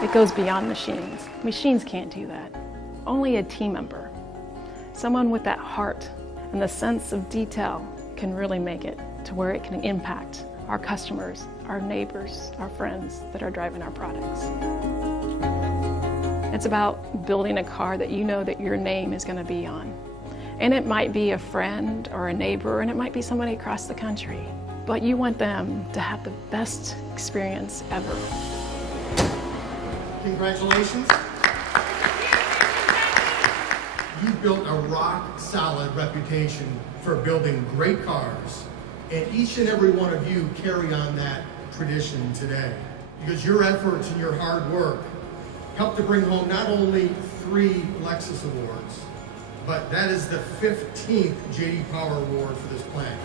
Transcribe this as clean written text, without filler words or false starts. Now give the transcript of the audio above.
It goes beyond machines. Machines can't do that. Only a team member, someone with that heart and the sense of detail, can really make it to where it can impact our customers, our neighbors, our friends that are driving our products. It's about building a car that you know that your name is going to be on. And it might be a friend or a neighbor, and it might be somebody across the country. But you want them to have the best experience ever. Congratulations. You built a rock-solid reputation for building great cars, and each and every one of you carry on that tradition today. Because your efforts and your hard work helped to bring home not only 3 Lexus Awards, but that is the 15th J.D. Power Award for this plant.